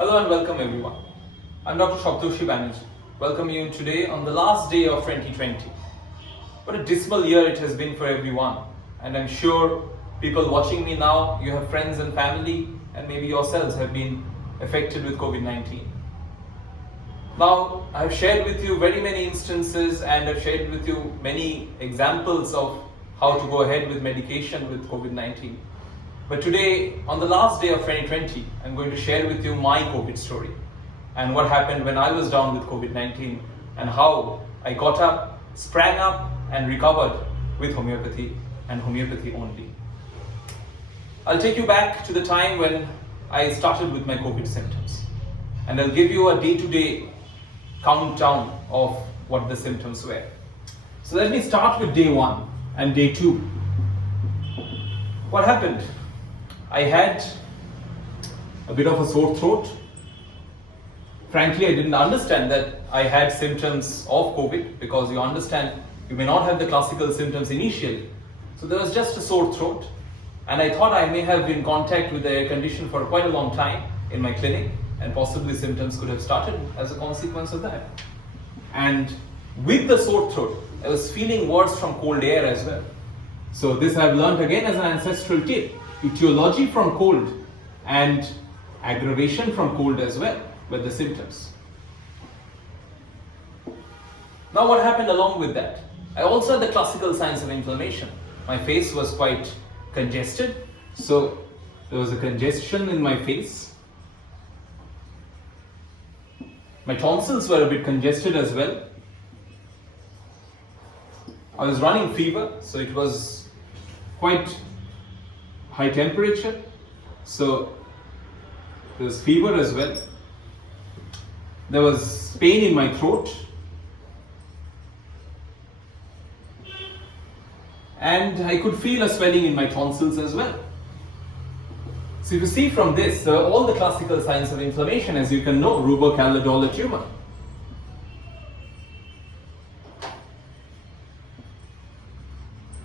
Hello and welcome everyone. I'm DR.SAPTARSHI. Welcome you today on the last day of 2020. What a dismal year it has been for everyone, and I'm sure people watching me now, you have friends and family and maybe yourselves have been affected with COVID-19. Now, I've shared with you very many instances and I've shared with you many examples of how to go ahead with medication with COVID-19. But today, on the last day of 2020, I'm going to share with you my COVID story and what happened when I was down with COVID-19 and how I got up, sprang up and recovered with homeopathy and homeopathy only. I'll take you back to the time when I started with my COVID symptoms and I'll give you a day-to-day countdown of what the symptoms were. So let me start with day 1 and day 2. What happened? I had a bit of a sore throat. Frankly, I didn't understand that I had symptoms of COVID because you understand you may not have the classical symptoms initially. So there was just a sore throat, and I thought I may have been in contact with the air condition for quite a long time in my clinic, and possibly symptoms could have started as a consequence of that. And with the sore throat, I was feeling worse from cold air as well. So this I've learned again as an ancestral tip. Etiology from cold and aggravation from cold as well with the symptoms. Now what happened along with that? I also had the classical signs of inflammation. My face was quite congested, so there was a congestion in my face. My tonsils were a bit congested as well. I was running fever, so it was quite high temperature, so there was fever as well. There was pain in my throat, and I could feel a swelling in my tonsils as well. So if you see from this, all the classical signs of inflammation, as you can know, rubocalcidola tumor.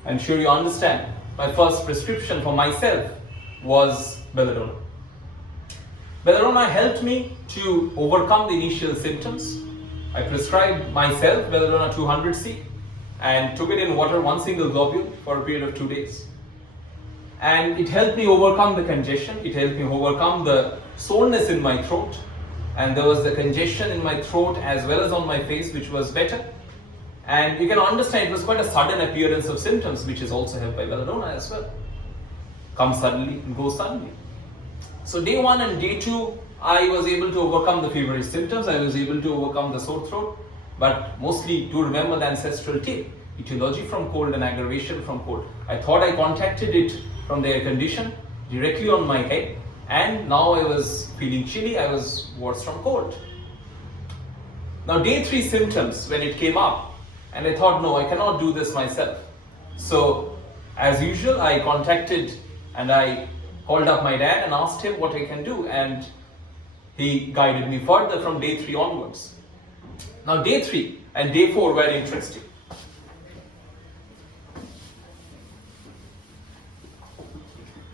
I'm sure you understand. My first prescription for myself was belladonna. Belladonna helped me to overcome the initial symptoms. I prescribed myself belladonna 200C and took it in water, 1 single globule, for a period of 2 days. And it helped me overcome the congestion, it helped me overcome the soreness in my throat, and there was the congestion in my throat as well as on my face, which was better. And you can understand it was quite a sudden appearance of symptoms, which is also helped by belladonna as well. Comes suddenly and goes suddenly. So day 1 and day 2, I was able to overcome the feverish symptoms, I was able to overcome the sore throat, but mostly to remember the ancestral tip, etiology from cold and aggravation from cold. I thought I contacted it from the air condition directly on my head, and now I was feeling chilly, I was worse from cold. Now day 3 symptoms, when it came up, and I thought, no, I cannot do this myself. So, as usual, I contacted and I called up my dad and asked him what I can do, and he guided me further from day 3 onwards. Now, day 3 and day 4 were interesting.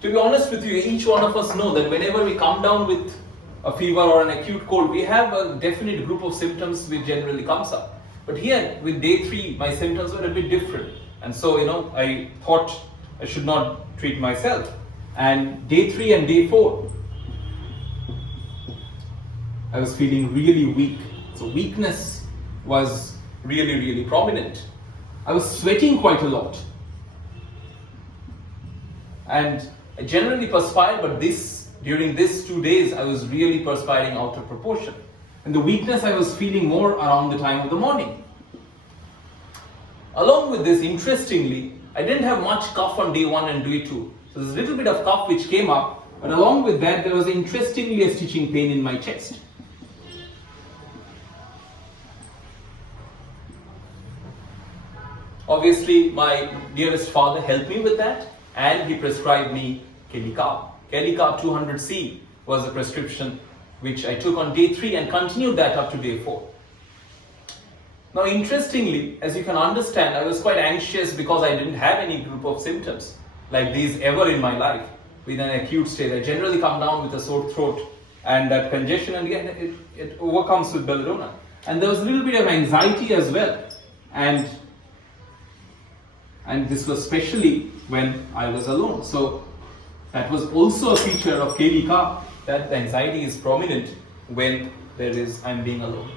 To be honest with you, each one of us know that whenever we come down with a fever or an acute cold, we have a definite group of symptoms which generally comes up. But here, with day 3, my symptoms were a bit different. And so, I thought I should not treat myself. And day 3 and day 4, I was feeling really weak. So weakness was really, really prominent. I was sweating quite a lot. And I generally perspired, but during these 2 days, I was really perspiring out of proportion. And the weakness I was feeling more around the time of the morning. Along with this, interestingly, I didn't have much cough on day 1 and day 2. So there's a little bit of cough which came up, but along with that, there was interestingly a stitching pain in my chest. Obviously, my dearest father helped me with that, and he prescribed me Kelicab. Kelicab 200C was the prescription which I took on day 3 and continued that up to day 4. Now interestingly, as you can understand, I was quite anxious because I didn't have any group of symptoms like these ever in my life. With an acute state, I generally come down with a sore throat and that congestion, and again it overcomes with belladonna. And there was a little bit of anxiety as well, and this was especially when I was alone. So that was also a feature of Keli Carb, that the anxiety is prominent when I'm being alone.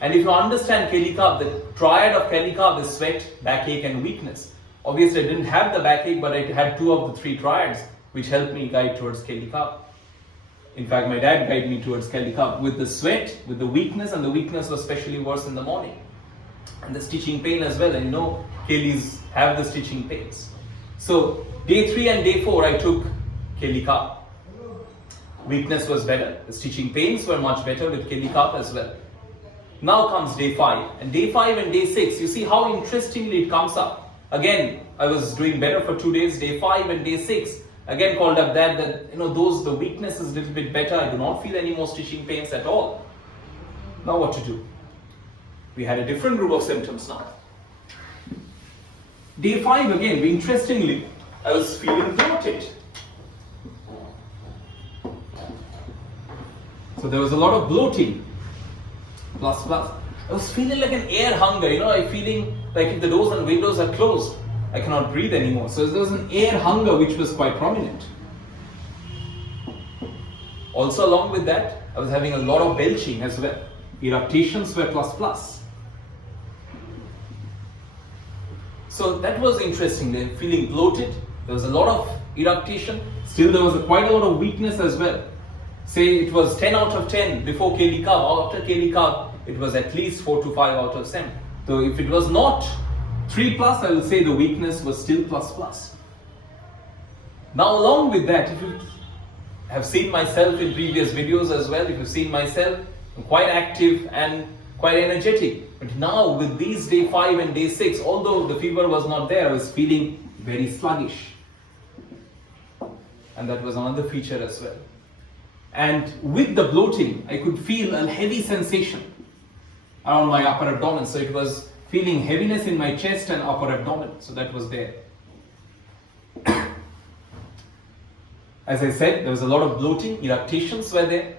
And if you understand Keli Carb, the triad of Keli Carb is sweat, backache and weakness. Obviously I didn't have the backache, but I had 2 of the 3 triads which helped me guide towards Keli Carb. In fact, my dad guided me towards Keli Carb with the sweat, with the weakness, and the weakness was especially worse in the morning. And the stitching pain as well, and you know Kelis have the stitching pains. So day 3 and day 4 I took Keli Carb. Weakness was better, the stitching pains were much better with Keli Carb as well. Now comes day 5, and day 5 and day 6, you see how interestingly it comes up. Again, I was doing better for 2 days, day 5 and day 6, again called up that the weakness is a little bit better, I do not feel any more stitching pains at all. Now what to do? We had a different group of symptoms now. Day 5 again, interestingly, I was feeling bloated. So there was a lot of bloating. Plus. I was feeling like an air hunger, I'm feeling like if the doors and windows are closed, I cannot breathe anymore. So there was an air hunger which was quite prominent. Also along with that, I was having a lot of belching as well. Eructations were plus. So that was interesting, then feeling bloated, there was a lot of eructation, still there was quite a lot of weakness as well. Say it was 10 out of 10 before Keli Carb, after Keli Carb it was at least 4 to 5 out of 10. So if it was not 3+, I will say the weakness was still plus. Now along with that, if you have seen myself in previous videos as well, if you've seen myself, I'm quite active and quite energetic. But now with these day 5 and day 6, although the fever was not there, I was feeling very sluggish. And that was another feature as well. And with the bloating, I could feel a heavy sensation around my upper abdomen. So it was feeling heaviness in my chest and upper abdomen. So that was there. As I said, there was a lot of bloating, eructations were there.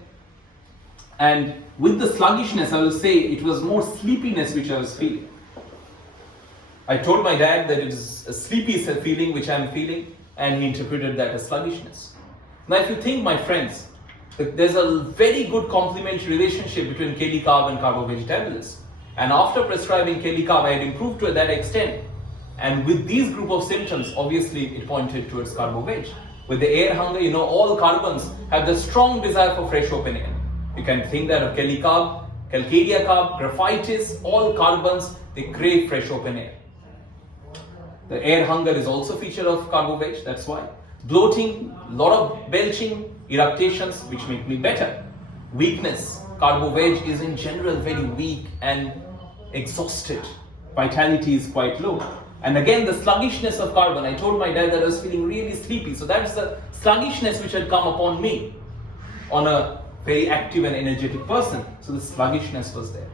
And with the sluggishness, I will say it was more sleepiness which I was feeling. I told my dad that it is a sleepy feeling which I am feeling, and he interpreted that as sluggishness. Now if you think, my friends, that there's a very good complementary relationship between Keli Carb and carbo-vegetables. And after prescribing Keli Carb, I had improved to that extent. And with these group of symptoms, obviously it pointed towards carbo-veg. With the air hunger, all carbons have the strong desire for fresh open air. You can think that of Keli Carb, Calcadia Carb, Graphitis, all carbons, they crave fresh open air. The air hunger is also a feature of carbo-veg, that's why. Bloating, a lot of belching, eructations, which make me better. Weakness, carbo-veg is in general very weak and exhausted. Vitality is quite low. And again, the sluggishness of carbon. I told my dad that I was feeling really sleepy. So that's the sluggishness which had come upon me on a very active and energetic person. So the sluggishness was there.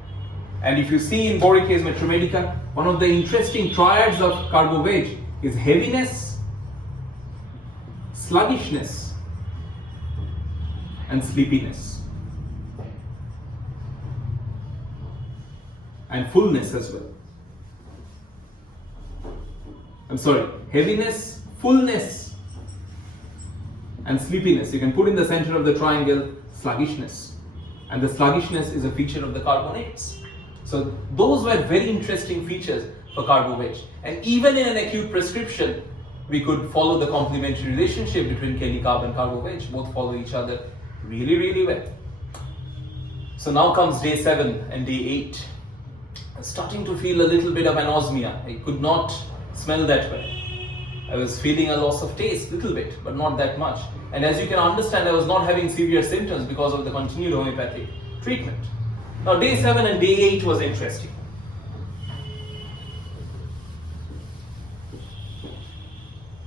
And if you see in Borica's Metromedica, one of the interesting triads of carbo-veg is heaviness, sluggishness, and sleepiness. And fullness as well. Heaviness, fullness, and sleepiness. You can put in the center of the triangle sluggishness. And the sluggishness is a feature of the carbonates. So those were very interesting features for carbo-veg. And even in an acute prescription, we could follow the complementary relationship between Keli Carb and carbo-veg. Both follow each other really, really well. So now comes day 7 and day 8. I'm starting to feel a little bit of anosmia. I could not smell that well. I was feeling a loss of taste, little bit, but not that much. And as you can understand, I was not having severe symptoms because of the continued homeopathic treatment. Now day 7 and day 8 was interesting.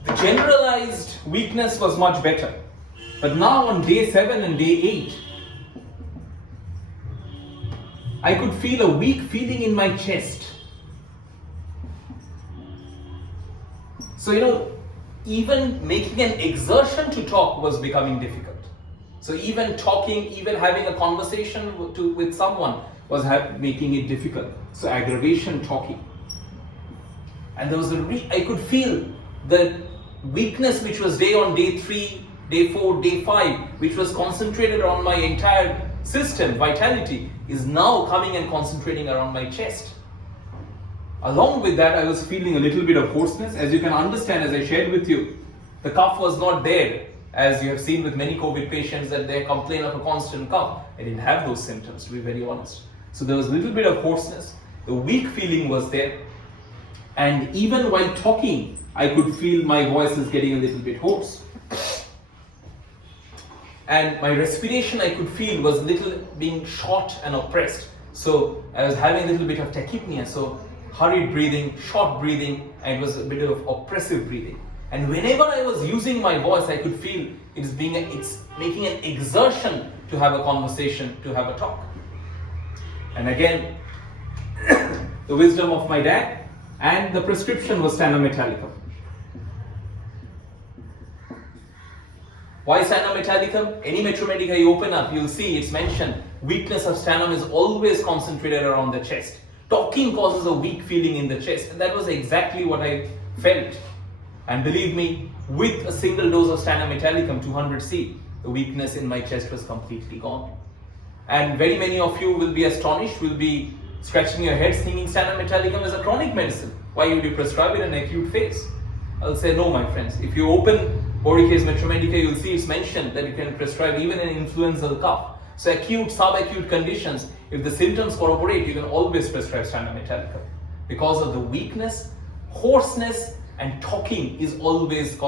The generalized weakness was much better. But now on day 7 and day 8, I could feel a weak feeling in my chest. So even making an exertion to talk was becoming difficult. So even talking, even having a conversation with someone was making it difficult. So aggravation, talking. And there was I could feel the weakness which was day on day 3, day 4, day 5, which was concentrated on my entire system, vitality, is now coming and concentrating around my chest. Along with that, I was feeling a little bit of hoarseness. As you can understand, as I shared with you, the cough was not there. As you have seen with many COVID patients that they complain of a constant cough. I didn't have those symptoms, to be very honest. So there was a little bit of hoarseness. The weak feeling was there. And even while talking, I could feel my voice is getting a little bit hoarse. And my respiration, I could feel, was little being short and oppressed. So I was having a little bit of tachypnea, so hurried breathing, short breathing, and it was a bit of oppressive breathing. And whenever I was using my voice, I could feel it's making an exertion to have a conversation, to have a talk. And again, the wisdom of my dad, and the prescription was Stana Metallicum. Why Stana Metallicum? Any Metromedica you open up, you'll see it's mentioned weakness of sternum is always concentrated around the chest. Talking causes a weak feeling in the chest, and that was exactly what I felt. And believe me, with a single dose of Stana Metallicum 200C, the weakness in my chest was completely gone. And very many of you will be astonished, will be scratching your heads thinking Stana Metallicum is a chronic medicine. Why would you prescribe it in an acute phase? I'll say no, my friends. If you open Borica's Metromedica, you'll see it's mentioned that you can prescribe even an influenzal cough. So acute, subacute conditions, if the symptoms corroborate, you can always prescribe Stana Metallicum. Because of the weakness, hoarseness, and talking is always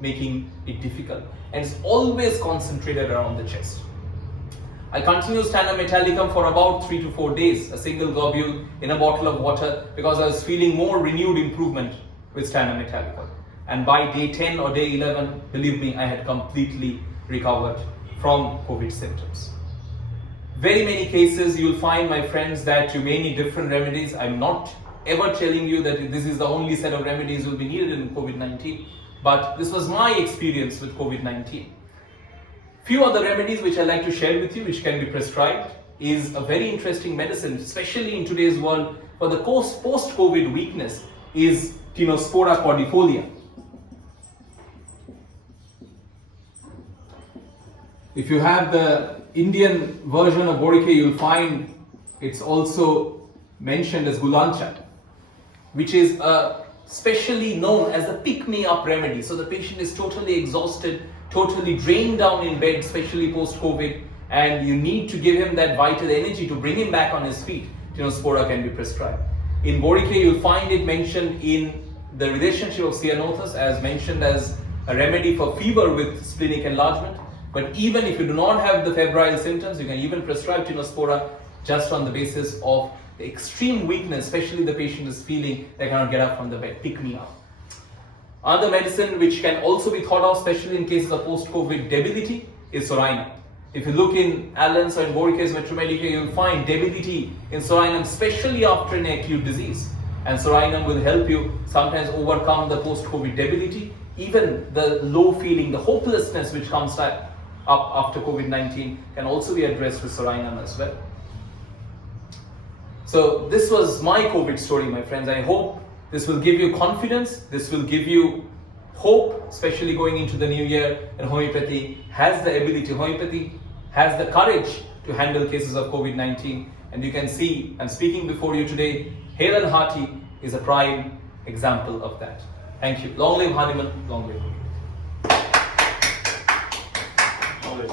making it difficult. And it's always concentrated around the chest. I continued Stana Metallicum for about 3 to 4 days, a single globule in a bottle of water, because I was feeling more renewed improvement with Stana Metallicum. And by day 10 or day 11, believe me, I had completely recovered from COVID symptoms. Very many cases you'll find, my friends, that you may need different remedies. I'm not ever telling you that this is the only set of remedies will be needed in COVID-19, but this was my experience with COVID-19. Few other remedies which I like to share with you, which can be prescribed, is a very interesting medicine, especially in today's world for the post-COVID weakness, is Tinospora cordifolia. If you have the Indian version of Borica, you'll find it's also mentioned as Gulancha, which is specially known as a pick-me-up remedy. So the patient is totally exhausted, totally drained down in bed, especially post-COVID, and you need to give him that vital energy to bring him back on his feet. Tinospora can be prescribed. In Borica, you'll find it mentioned in the relationship of cyanothus as mentioned as a remedy for fever with splenic enlargement. But even if you do not have the febrile symptoms, you can even prescribe Tinospora just on the basis of the extreme weakness, especially the patient is feeling they cannot get up from the bed, pick me up. Another medicine which can also be thought of, especially in cases of post-COVID debility, is Sorainum. If you look in Allen's or in Borica's Metromedica, you'll find debility in Sorainum, especially after an acute disease. And Sorainum will help you sometimes overcome the post-COVID debility, even the low feeling, the hopelessness which comes up after COVID-19 can also be addressed with Sorainum as well. So this was my COVID story, my friends. I hope this will give you confidence, this will give you hope, especially going into the new year. And homeopathy has the ability, homeopathy has the courage to handle cases of COVID-19. And you can see, I'm speaking before you today, hale and hearty is a prime example of that. Thank you. Long live Hanuman, long live. Long live.